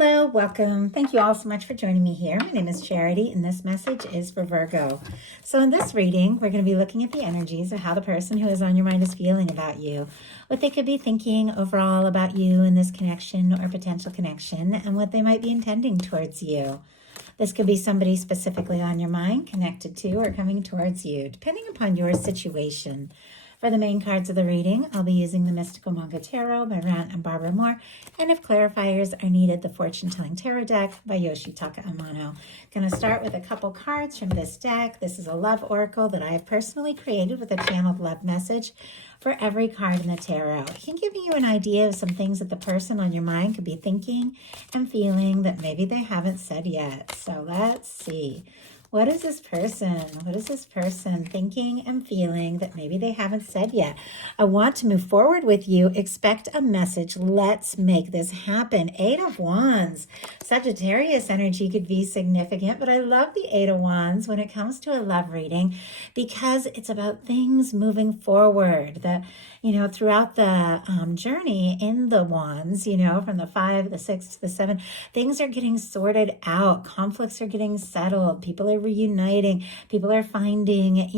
Hello, welcome. Thank you all so much for joining me here. My name is Charity, and this message is for Virgo. So in this reading, we're going to be looking at the energies of how the person who is on your mind is feeling about you, what they could be thinking overall about you in this connection or potential connection, and what they might be intending towards you. This could be somebody specifically on your mind, connected to, or coming towards you, depending upon your situation. For the main cards of the reading, I'll be using the Mystical Manga Tarot by Rant and Barbara Moore, and if clarifiers are needed, the Fortune Telling Tarot deck by Yoshitaka Amano. Going to start with a couple cards from this deck. This is a love oracle that I have personally created with a channeled love message for every card in the tarot. It can give you an idea of some things that the person on your mind could be thinking and feeling that maybe they haven't said yet. So let's see. What is this person? What is this person thinking and feeling that maybe they haven't said yet? I want to move forward with you. Expect a message. Let's make this happen. Eight of Wands. Sagittarius energy could be significant, but I love the Eight of Wands when it comes to a love reading because it's about things moving forward. Throughout the journey in the Wands, from the 5, the 6 to the 7, things are getting sorted out. Conflicts are getting settled. People are reuniting. People are finding,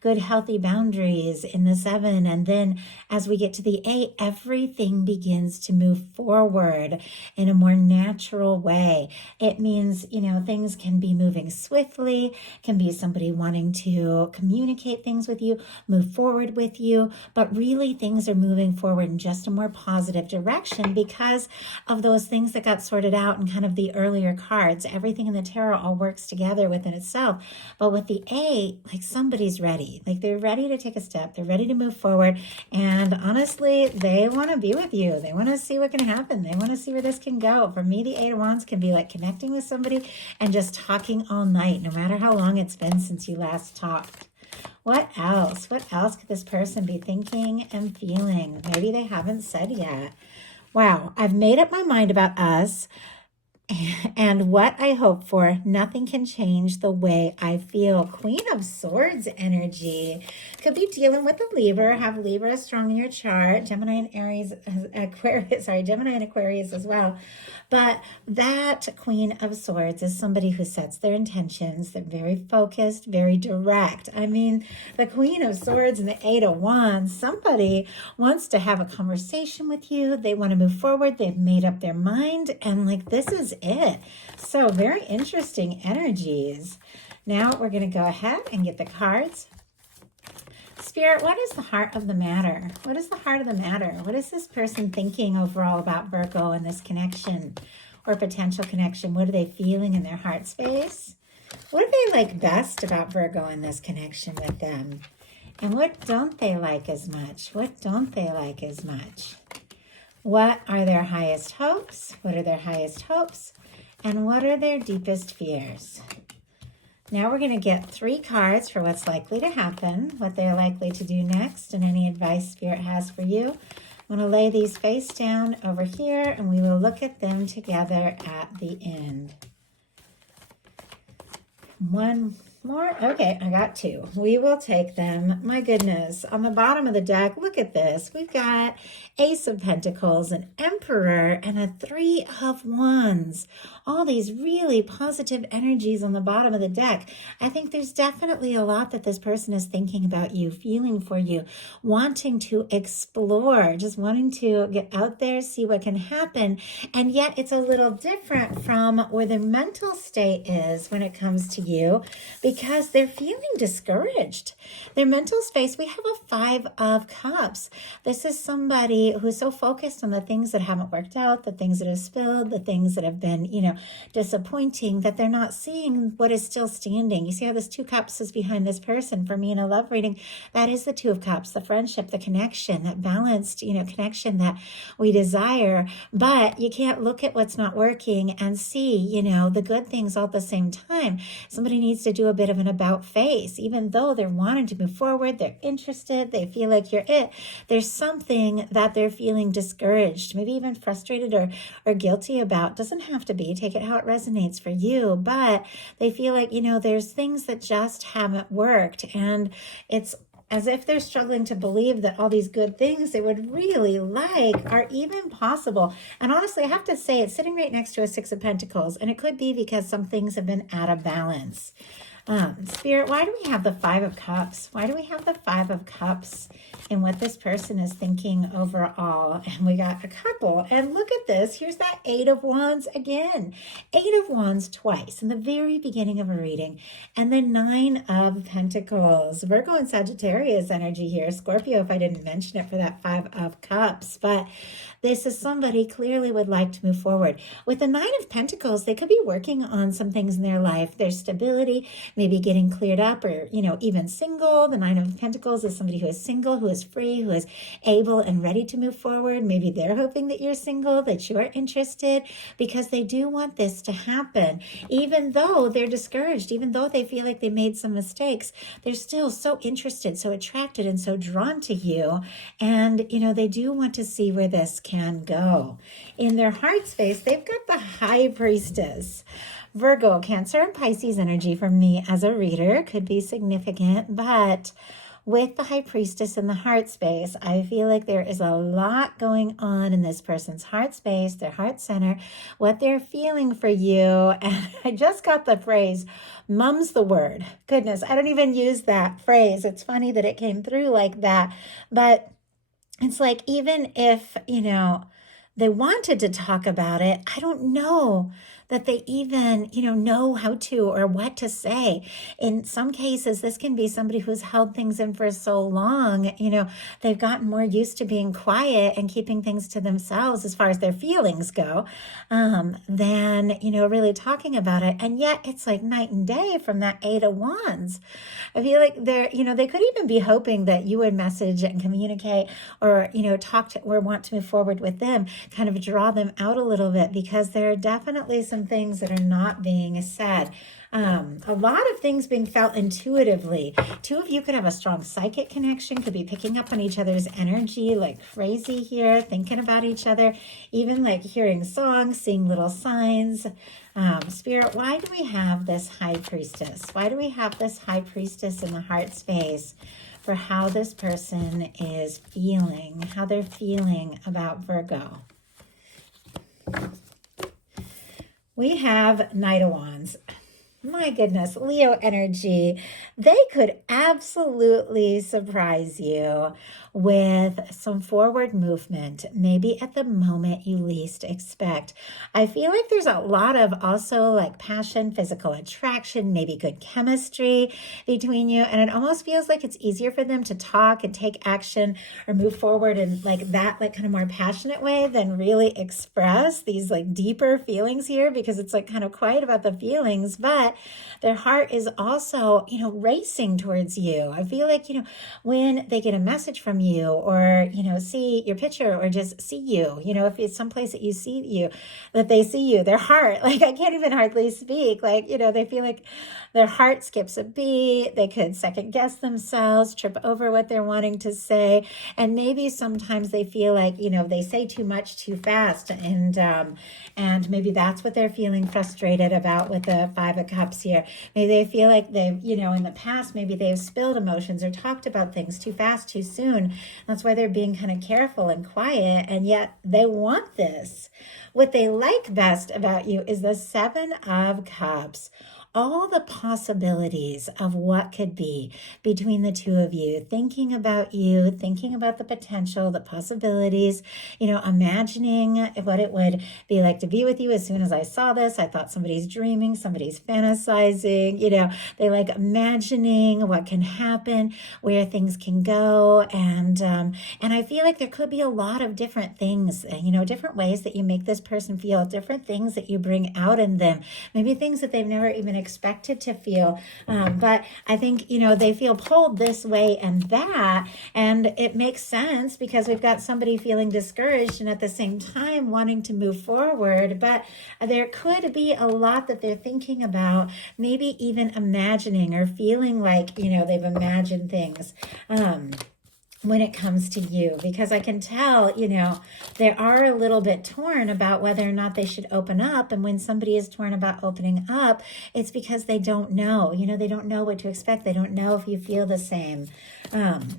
good, healthy boundaries in the 7. And then as we get to the 8, everything begins to move forward in a more natural way. It means, things can be moving swiftly, can be somebody wanting to communicate things with you, move forward with you, but really things are moving forward in just a more positive direction because of those things that got sorted out in kind of the earlier cards. Everything in the tarot all works together within itself. But with the 8, like somebody's ready. Like they're ready to take a step. They're ready to move forward. And honestly, they want to be with you. They want to see what can happen. They want to see where this can go. For me, the 8 of Wands can be like connecting with somebody and just talking all night, no matter how long it's been since you last talked. What else? What else could this person be thinking and feeling? Maybe they haven't said yet. Wow, I've made up my mind about us and what I hope for. Nothing can change the way I feel. Queen of Swords energy. Could be dealing with a Libra. Have Libra strong in your chart. Gemini and Aries, Gemini and Aquarius as well. But that Queen of Swords is somebody who sets their intentions. They're very focused, very direct. I mean, the Queen of Swords and the 8 of Wands, somebody wants to have a conversation with you. They want to move forward. They've made up their mind. And this is it. So very interesting energies. Now we're going to go ahead and get the cards. Spirit, what is the heart of the matter? What is the heart of the matter? What is this person thinking overall about Virgo and this connection or potential connection? What are they feeling in their heart space? What do they like best about Virgo and this connection with them? And what don't they like as much? What don't they like as much? What are their highest hopes? What are their highest hopes? And what are their deepest fears? Now we're going to get 3 cards for what's likely to happen, what they're likely to do next, and any advice Spirit has for you. I'm going to lay these face down over here, and we will look at them together at the end. One more? Okay, I got 2. We will take them. My goodness, on the bottom of the deck, look at this. We've got Ace of Pentacles, an Emperor, and a 3 of Wands. All these really positive energies on the bottom of the deck. I think there's definitely a lot that this person is thinking about you, feeling for you, wanting to explore, just wanting to get out there, see what can happen. And yet it's a little different from where their mental state is when it comes to you, because they're feeling discouraged. Their mental space, we have a 5 of Cups. This is somebody who's so focused on the things that haven't worked out, the things that have spilled, the things that have been, disappointing, that they're not seeing what is still standing. You see how this 2 Cups is behind this person. For me in a love reading, that is the 2 of Cups, the friendship, the connection, that balanced, connection that we desire. But you can't look at what's not working and see, the good things all at the same time. Somebody needs to do a bit of an about face, even though they're wanting to move forward, they're interested, they feel like you're it. There's something that they're feeling discouraged, maybe even frustrated or guilty about. Doesn't have to be. Take it how it resonates for you. But they feel like, there's things that just haven't worked. And it's as if they're struggling to believe that all these good things they would really like are even possible. And honestly, I have to say, it's sitting right next to a Six of Pentacles, and it could be because some things have been out of balance. Spirit, why do we have the Five of Cups? Why do we have the Five of Cups and what this person is thinking overall? And we got a couple. And look at this. Here's that Eight of Wands again. Eight of Wands twice in the very beginning of a reading. And then Nine of Pentacles. Virgo and Sagittarius energy here. Scorpio, if I didn't mention it, for that Five of Cups. But this is somebody clearly would like to move forward. With the Nine of Pentacles, they could be working on some things in their life. Their stability, maybe getting cleared up, or, even single. The Nine of Pentacles is somebody who is single, who is free, who is able and ready to move forward. Maybe they're hoping that you're single, that you are interested, because they do want this to happen. Even though they're discouraged, even though they feel like they made some mistakes, they're still so interested, so attracted, and so drawn to you. And, they do want to see where this can go. In their heart space, they've got the High Priestess. Virgo, Cancer, and Pisces energy for me as a reader could be significant, but with the High Priestess in the heart space, I feel like there is a lot going on in this person's heart space, their heart center, what they're feeling for you. And I just got the phrase, mum's the word. Goodness, I don't even use that phrase. It's funny that it came through like that, but it's like, even if, they wanted to talk about it, I don't know that they even, know how to or what to say. In some cases, this can be somebody who's held things in for so long, they've gotten more used to being quiet and keeping things to themselves as far as their feelings go, than, really talking about it. And yet it's like night and day from that Eight of Wands. I feel like they're, they could even be hoping that you would message and communicate, or, talk to, or want to move forward with them, kind of draw them out a little bit, because there are definitely some things that are not being said. A lot of things being felt intuitively. Two of you could have a strong psychic connection, could be picking up on each other's energy like crazy here, thinking about each other, even like hearing songs, seeing little signs. Spirit, why do we have this High Priestess? Why do we have this High Priestess in the heart space for how this person is feeling, how they're feeling about Virgo? We have Knight of Wands. My goodness, Leo energy. They could absolutely surprise you with some forward movement, maybe at the moment you least expect. I feel like there's a lot of also like passion, physical attraction, maybe good chemistry between you. And it almost feels like it's easier for them to talk and take action or move forward in like that, like kind of more passionate way than really express these like deeper feelings here, because it's like kind of quiet about the feelings, but their heart is also, racing towards you. I feel like, when they get a message from you, or, see your picture, or just see you, if it's someplace that you see you, that they see you, their heart, like I can't even hardly speak, like, they feel like their heart skips a beat. They could second guess themselves, trip over what they're wanting to say. And maybe sometimes they feel like, they say too much too fast, and maybe that's what they're feeling frustrated about with the Five of Cups here. Maybe they feel like they've, in the past, maybe they've spilled emotions or talked about things too fast, too soon. That's why they're being kind of careful and quiet, and yet they want this. What they like best about you is the Seven of Cups. All the possibilities of what could be between the two of you, thinking about you, thinking about the potential, the possibilities, imagining what it would be like to be with you. As soon as I saw this, I thought somebody's dreaming, somebody's fantasizing, they like imagining what can happen, where things can go. And I feel like there could be a lot of different things, different ways that you make this person feel, different things that you bring out in them, maybe things that they've never even expected to feel, but I think they feel pulled this way and that, and it makes sense because we've got somebody feeling discouraged and at the same time wanting to move forward. But there could be a lot that they're thinking about, maybe even imagining or feeling like they've imagined things when it comes to you, because I can tell, they are a little bit torn about whether or not they should open up. And when somebody is torn about opening up, it's because they don't know, they don't know what to expect. They don't know if you feel the same.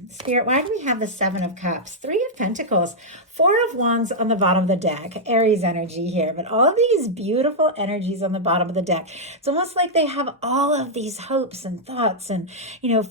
Spirit, why do we have the Seven of Cups? Three of Pentacles, Four of Wands on the bottom of the deck. Aries energy here, but all of these beautiful energies on the bottom of the deck. It's almost like they have all of these hopes and thoughts and,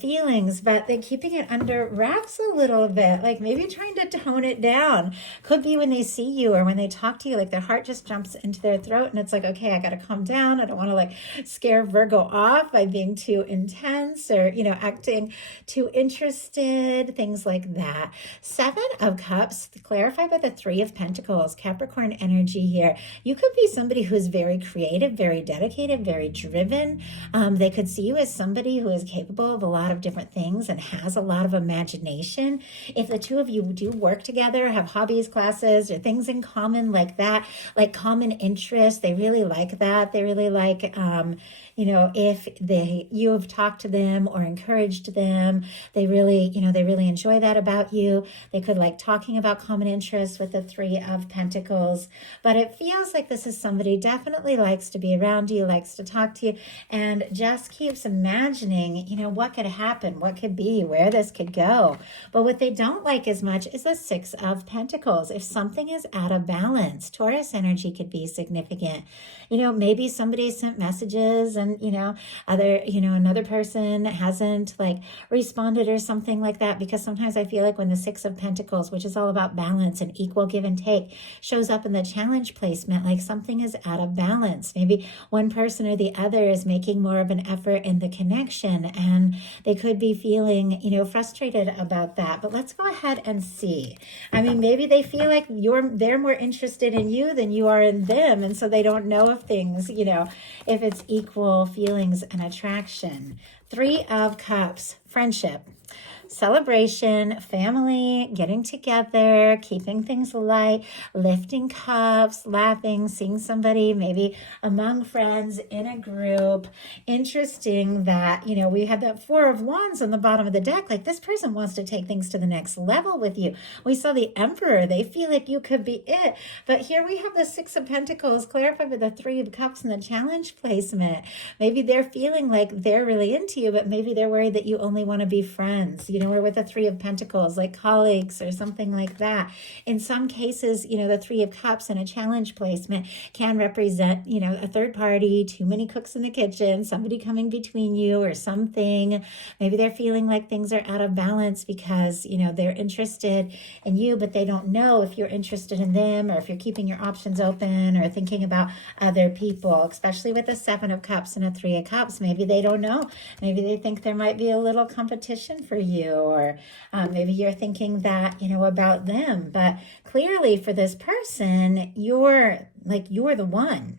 feelings, but they're keeping it under wraps a little bit, like maybe trying to tone it down. Could be when they see you or when they talk to you, like their heart just jumps into their throat and it's like, okay, I got to calm down. I don't want to like scare Virgo off by being too intense or, acting too interested, things like that. Seven of Cups, clarified by the Three of Pentacles, Capricorn energy here. You could be somebody who's very creative, very dedicated, very driven. They could see you as somebody who is capable of a lot of different things and has a lot of imagination. If the two of you do work together, have hobbies, classes, or things in common like that, like common interests, they really like that. They really like, if you have talked to them or encouraged them, they really enjoy that about you. They could like talking about common interests with the Three of Pentacles, but it feels like this is somebody definitely likes to be around you, likes to talk to you, and just keeps imagining, what could happen, what could be, where this could go. But what they don't like as much is the Six of Pentacles. If something is out of balance, Taurus energy could be significant. Maybe somebody sent messages and, another person hasn't like responded or something like that, because sometimes I feel like when the Six of Pentacles, which is all about balance and equal give and take, shows up in the challenge placement, like something is out of balance. Maybe one person or the other is making more of an effort in the connection and they could be feeling, frustrated about that. But let's go ahead and see. Maybe they feel like they're more interested in you than you are in them. And so they don't know if things, if it's equal feelings and attraction. Three of Cups, friendship, celebration, family, getting together, keeping things light, lifting cups, laughing, seeing somebody maybe among friends in a group. Interesting that, we have that Four of Wands on the bottom of the deck. Like this person wants to take things to the next level with you. We saw the Emperor. They feel like you could be it. But here we have the Six of Pentacles clarified with the Three of Cups in the challenge placement. Maybe they're feeling like they're really into you, but maybe they're worried that you only want to be friends, or with the Three of Pentacles, like colleagues or something like that. In some cases, the Three of Cups in a challenge placement can represent, a third party, too many cooks in the kitchen, somebody coming between you or something. Maybe they're feeling like things are out of balance because, they're interested in you, but they don't know if you're interested in them or if you're keeping your options open or thinking about other people, especially with the Seven of Cups and a Three of Cups. Maybe they don't know. Maybe they think there might be a little competition for you, or maybe you're thinking that, about them. But clearly for this person, you're the one.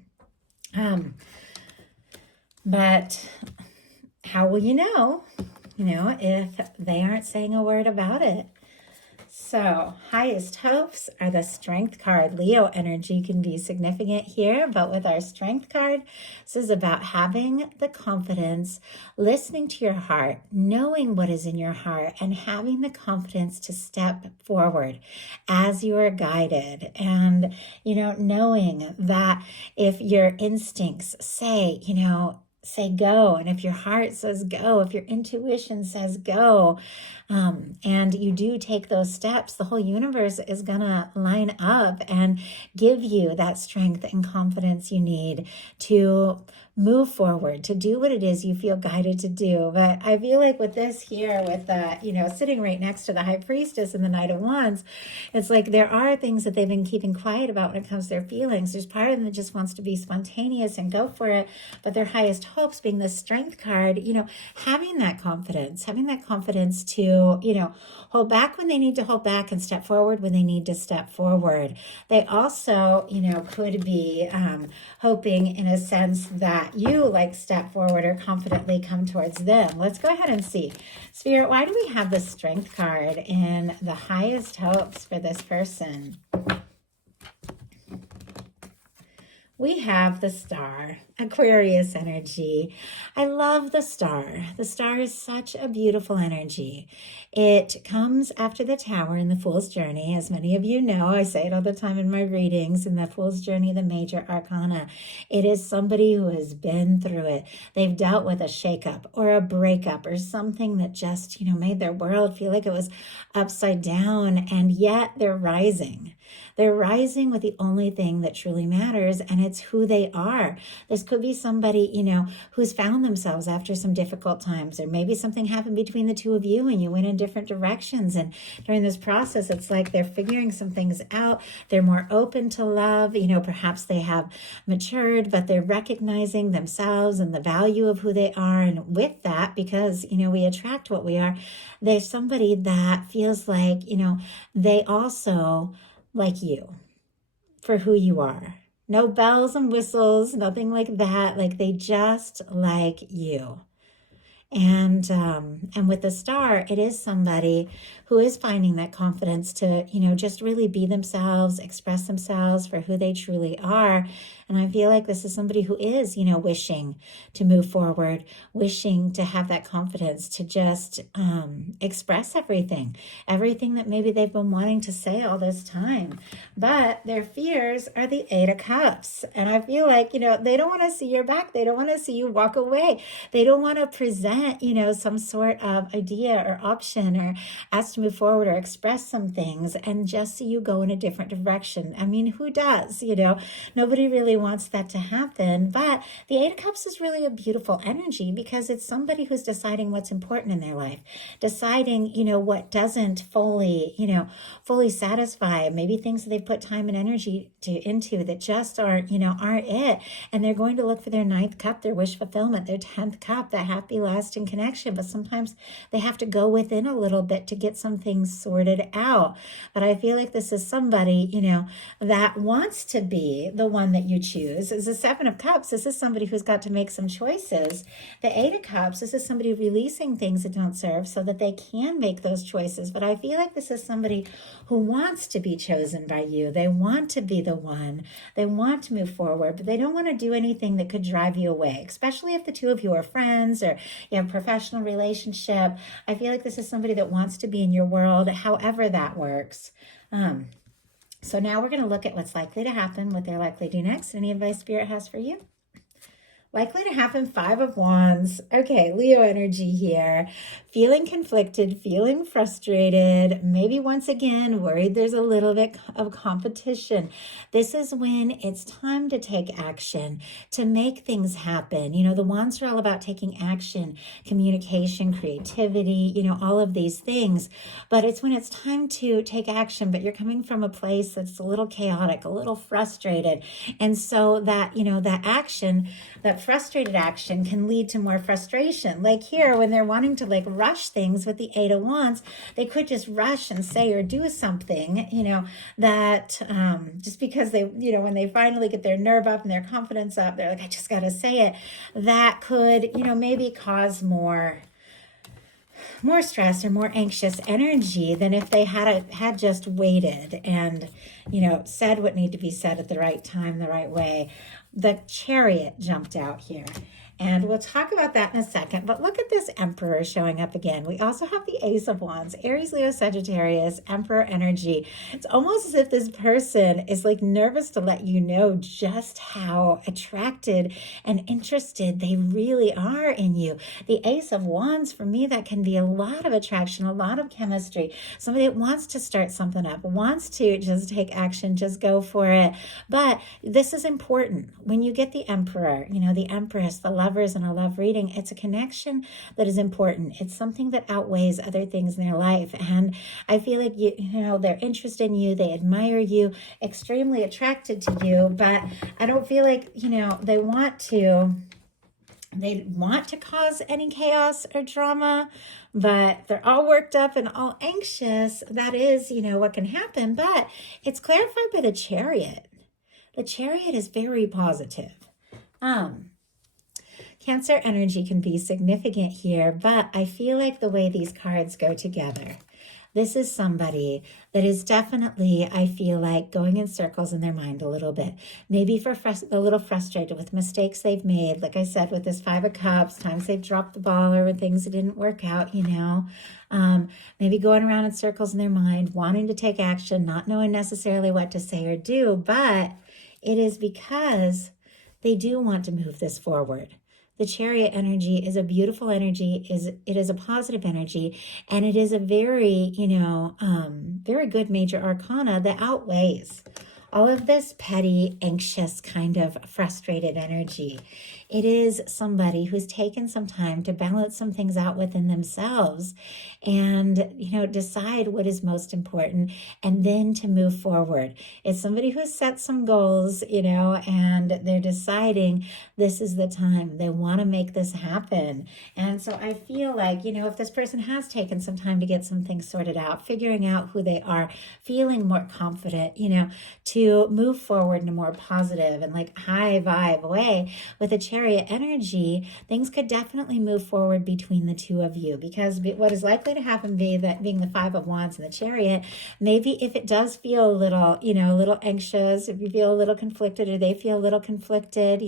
But how will you know, if they aren't saying a word about it? So highest hopes are the Strength card. Leo energy can be significant here, but with our Strength card, this is about having the confidence, listening to your heart, knowing what is in your heart, and having the confidence to step forward as you are guided. And, knowing that if your instincts say go, and if your heart says go, if your intuition says go, and you do take those steps, the whole universe is gonna line up and give you that strength and confidence you need to move forward, to do what it is you feel guided to do. But I feel like with this here, with sitting right next to the High Priestess and the Knight of Wands, it's like there are things that they've been keeping quiet about when it comes to their feelings. There's part of them that just wants to be spontaneous and go for it, but their highest hopes being the Strength card, having that confidence to, hold back when they need to hold back and step forward when they need to step forward. They also, could be hoping in a sense that you step forward or confidently come towards them. Let's go ahead and see. Spirit, why do we have the Strength card in the highest hopes for this person? We have the star, Aquarius energy. I love the star. The star is such a beautiful energy. It comes after the tower in the Fool's Journey. As many of you know, I say it all the time in my readings, in the Fool's Journey, the major arcana. It is somebody who has been through it. They've dealt with a shakeup or a breakup or something that just, made their world feel like it was upside down, and yet they're rising. They're rising with the only thing that truly matters, and it's who they are. This could be somebody, who's found themselves after some difficult times, or maybe something happened between the two of you and you went in different directions. And during this process, it's like they're figuring some things out. They're more open to love. Perhaps they have matured, but they're recognizing themselves and the value of who they are. And with that, because, we attract what we are, there's somebody that feels like, they also like you for who you are. No bells and whistles, nothing like that. Like they just like you. And with the star, it is somebody who is finding that confidence to, just really be themselves, express themselves for who they truly are. And I feel like this is somebody who is, wishing to move forward, wishing to have that confidence to just express everything that maybe they've been wanting to say all this time. But their fears are the Eight of Cups. And I feel like, they don't want to see your back. They don't want to see you walk away. They don't want to present, some sort of idea or option or ask to move forward or express some things and just see you go in a different direction. I mean, who does, Nobody really wants that to happen. But the Eight of Cups is really a beautiful energy because it's somebody who's deciding what's important in their life, deciding, what doesn't fully satisfy, maybe things that they've put time and energy into that just aren't it. And they're going to look for their ninth cup, their wish fulfillment, their 10th cup, that happy lasting connection. But sometimes they have to go within a little bit to get some things sorted out. But I feel like this is somebody, that wants to be the one that you choose. As the Seven of Cups, this is somebody who's got to make some choices. The Eight of Cups, this is somebody releasing things that don't serve so that they can make those choices. But I feel like this is somebody who wants to be chosen by you. They want to be the one. They want to move forward, but they don't want to do anything that could drive you away, especially if the two of you are friends or you have a professional relationship. I feel like this is somebody that wants to be in your world, however that works. So now we're going to look at what's likely to happen, what they're likely to do next. Any advice Spirit has for you? Likely to happen, Five of Wands. Okay, Leo energy here. Feeling conflicted, feeling frustrated, maybe once again worried there's a little bit of competition. This is when it's time to take action, to make things happen. The Wands are all about taking action, communication, creativity, all of these things. But it's when it's time to take action, but you're coming from a place that's a little chaotic, a little frustrated. And so that, that action, that frustrated action can lead to more frustration. Like here, when they're wanting to rush things with the Eight of Wands, they could just rush and say or do something, that just because they, when they finally get their nerve up and their confidence up, they're like, I just got to say it. That could, maybe cause more stress or more anxious energy than if they had just waited and, said what needed to be said at the right time, the right way. The Chariot jumped out here. And we'll talk about that in a second. But look at this Emperor showing up again. We also have the Ace of Wands, Aries, Leo, Sagittarius, Emperor energy. It's almost as if this person is nervous to let you know just how attracted and interested they really are in you. The Ace of Wands, for me, that can be a lot of attraction, a lot of chemistry. Somebody that wants to start something up, wants to just take action, just go for it. But this is important. When you get the Emperor, the Empress, the lovers in a love reading, it's a connection that is important. It's something that outweighs other things in their life. And I feel like, they're interested in you. They admire you, extremely attracted to you. But I don't feel like, they want to cause any chaos or drama, but they're all worked up and all anxious. That is, what can happen. But it's clarified by the Chariot. The Chariot is very positive. Cancer energy can be significant here, but I feel like the way these cards go together, This is somebody that is definitely, I feel like, going in circles in their mind a little bit. Maybe a little frustrated with mistakes they've made. Like I said, with this Five of Cups, times they've dropped the ball or when things didn't work out, maybe going around in circles in their mind, wanting to take action, not knowing necessarily what to say or do, but it is because they do want to move this forward. The Chariot energy is a beautiful energy. It is a positive energy, and it is a very, very good major arcana that outweighs all of this petty, anxious, kind of frustrated energy. It is somebody who's taken some time to balance some things out within themselves and, decide what is most important and then to move forward. It's somebody who's set some goals, and they're deciding this is the time. They want to make this happen. And so I feel like, if this person has taken some time to get some things sorted out, figuring out who they are, feeling more confident, to move forward in a more positive and like high vibe way with a Chariot energy, things could definitely move forward between the two of you, because what is likely to happen being the Five of Wands and the Chariot, maybe if it does feel a little anxious, if you feel a little conflicted or they feel a little conflicted,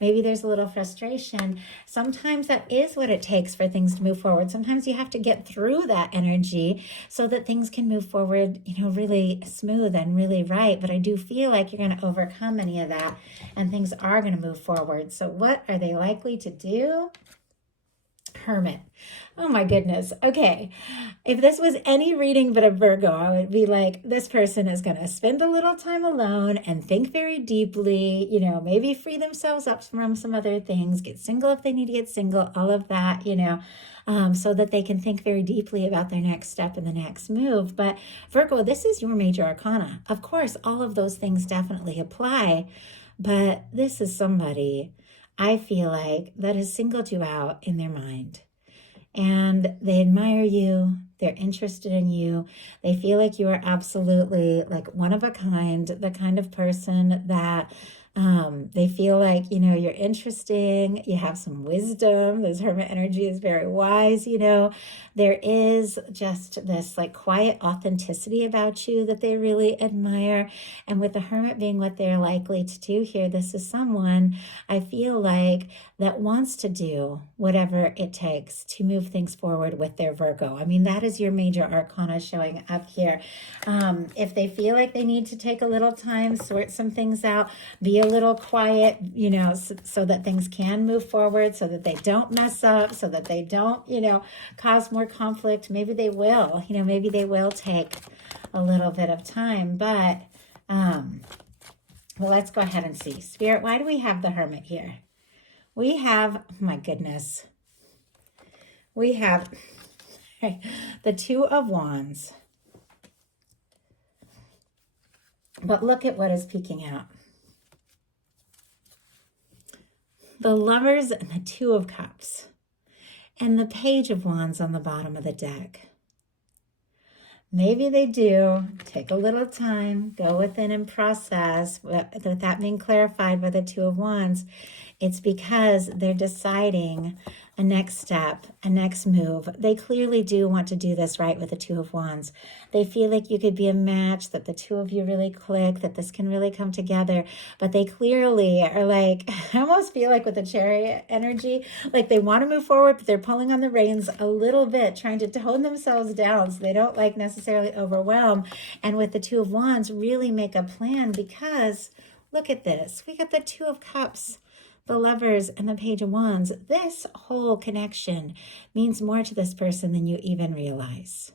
maybe there's a little frustration. Sometimes that is what it takes for things to move forward. Sometimes you have to get through that energy so that things can move forward, really smooth and really right. But I do feel like you're going to overcome any of that and things are going to move forward. So what are they likely to do? Hermit. Oh my goodness. Okay. If this was any reading but a Virgo, I would be like, this person is going to spend a little time alone and think very deeply, maybe free themselves up from some other things, get single if they need to get single, all of that, so that they can think very deeply about their next step and the next move. But Virgo, this is your major arcana. Of course, all of those things definitely apply, but this is somebody, I feel like, that has singled you out in their mind. And they admire you, they're interested in you, they feel like you are absolutely like one of a kind, the kind of person that they feel like, you're interesting, you have some wisdom. This Hermit energy is very wise, there is just this like quiet authenticity about you that they really admire. And with the Hermit being what they're likely to do here, this is someone, I feel like, that wants to do whatever it takes to move things forward with their Virgo. I mean, that is your major arcana showing up here. If they feel like they need to take a little time, sort some things out, be a little quiet, so that things can move forward, so that they don't mess up, so that they don't, cause more conflict, maybe they will, maybe they will take a little bit of time. But, well, let's go ahead and see. Spirit, why do we have the Hermit here? We have, oh my goodness, we have the Two of Wands. But look at what is peeking out. The Lovers and the Two of Cups. And the Page of Wands on the bottom of the deck. Maybe they do take a little time, go within and process, with that being clarified by the Two of Wands. It's because they're deciding a next step, a next move. They clearly do want to do this right with the Two of Wands. They feel like you could be a match, that the two of you really click, that this can really come together. But they clearly are like, I almost feel like with the Chariot energy, like they want to move forward, but they're pulling on the reins a little bit, trying to tone themselves down so they don't like necessarily overwhelm. And with the Two of Wands, really make a plan, because look at this. We got the Two of Cups, the Lovers, and the Page of Wands. This whole connection means more to this person than you even realize.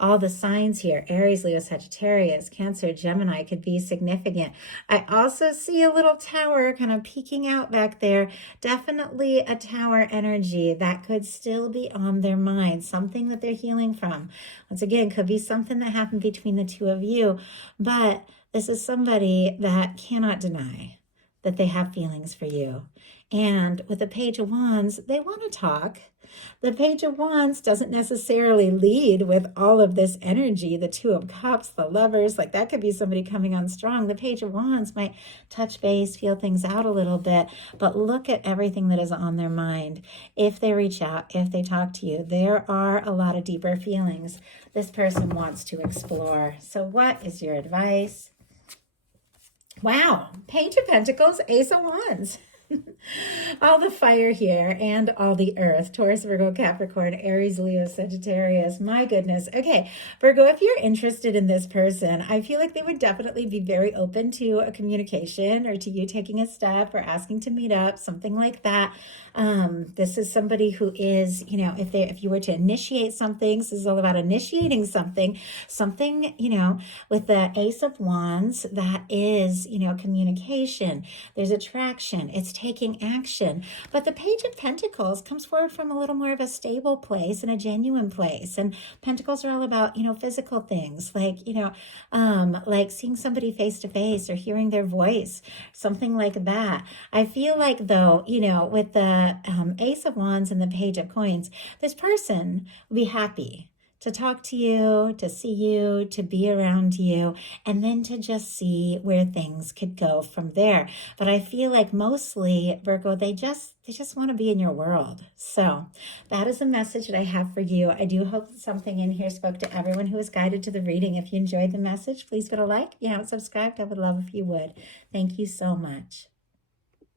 All the signs here, Aries, Leo, Sagittarius, Cancer, Gemini, could be significant. I also see a little tower kind of peeking out back there. Definitely a tower energy that could still be on their mind, something that they're healing from. Once again, could be something that happened between the two of you, but this is somebody that cannot deny that they have feelings for you. And with the Page of Wands, they want to talk. The Page of Wands doesn't necessarily lead with all of this energy. The Two of Cups, the Lovers, like that could be somebody coming on strong. The Page of Wands might touch base, feel things out a little bit, but look at everything that is on their mind. If they reach out, if they talk to you, there are a lot of deeper feelings this person wants to explore. So what is your advice? Wow, Page of Pentacles, Ace of Wands. All the fire here and all the earth. Taurus, Virgo, Capricorn, Aries, Leo, Sagittarius. My goodness. Okay, Virgo, if you're interested in this person, I feel like they would definitely be very open to a communication or to you taking a step or asking to meet up, something like that. This is somebody who is, you know, if you were to initiate something, this is all about initiating something, you know, with the Ace of Wands, that is, you know, communication. There's attraction. It's taking action. But the Page of Pentacles comes forward from a little more of a stable place and a genuine place. And Pentacles are all about, you know, physical things like, you know, like seeing somebody face to face or hearing their voice, something like that. I feel like though, you know, with the Ace of Wands and the Page of Coins, this person will be happy to talk to you, to see you, to be around you, and then to just see where things could go from there. But I feel like mostly, Virgo, they just want to be in your world. So that is a message that I have for you. I do hope that something in here spoke to everyone who was guided to the reading. If you enjoyed the message, please go to like. If you haven't subscribed, I would love if you would. Thank you so much.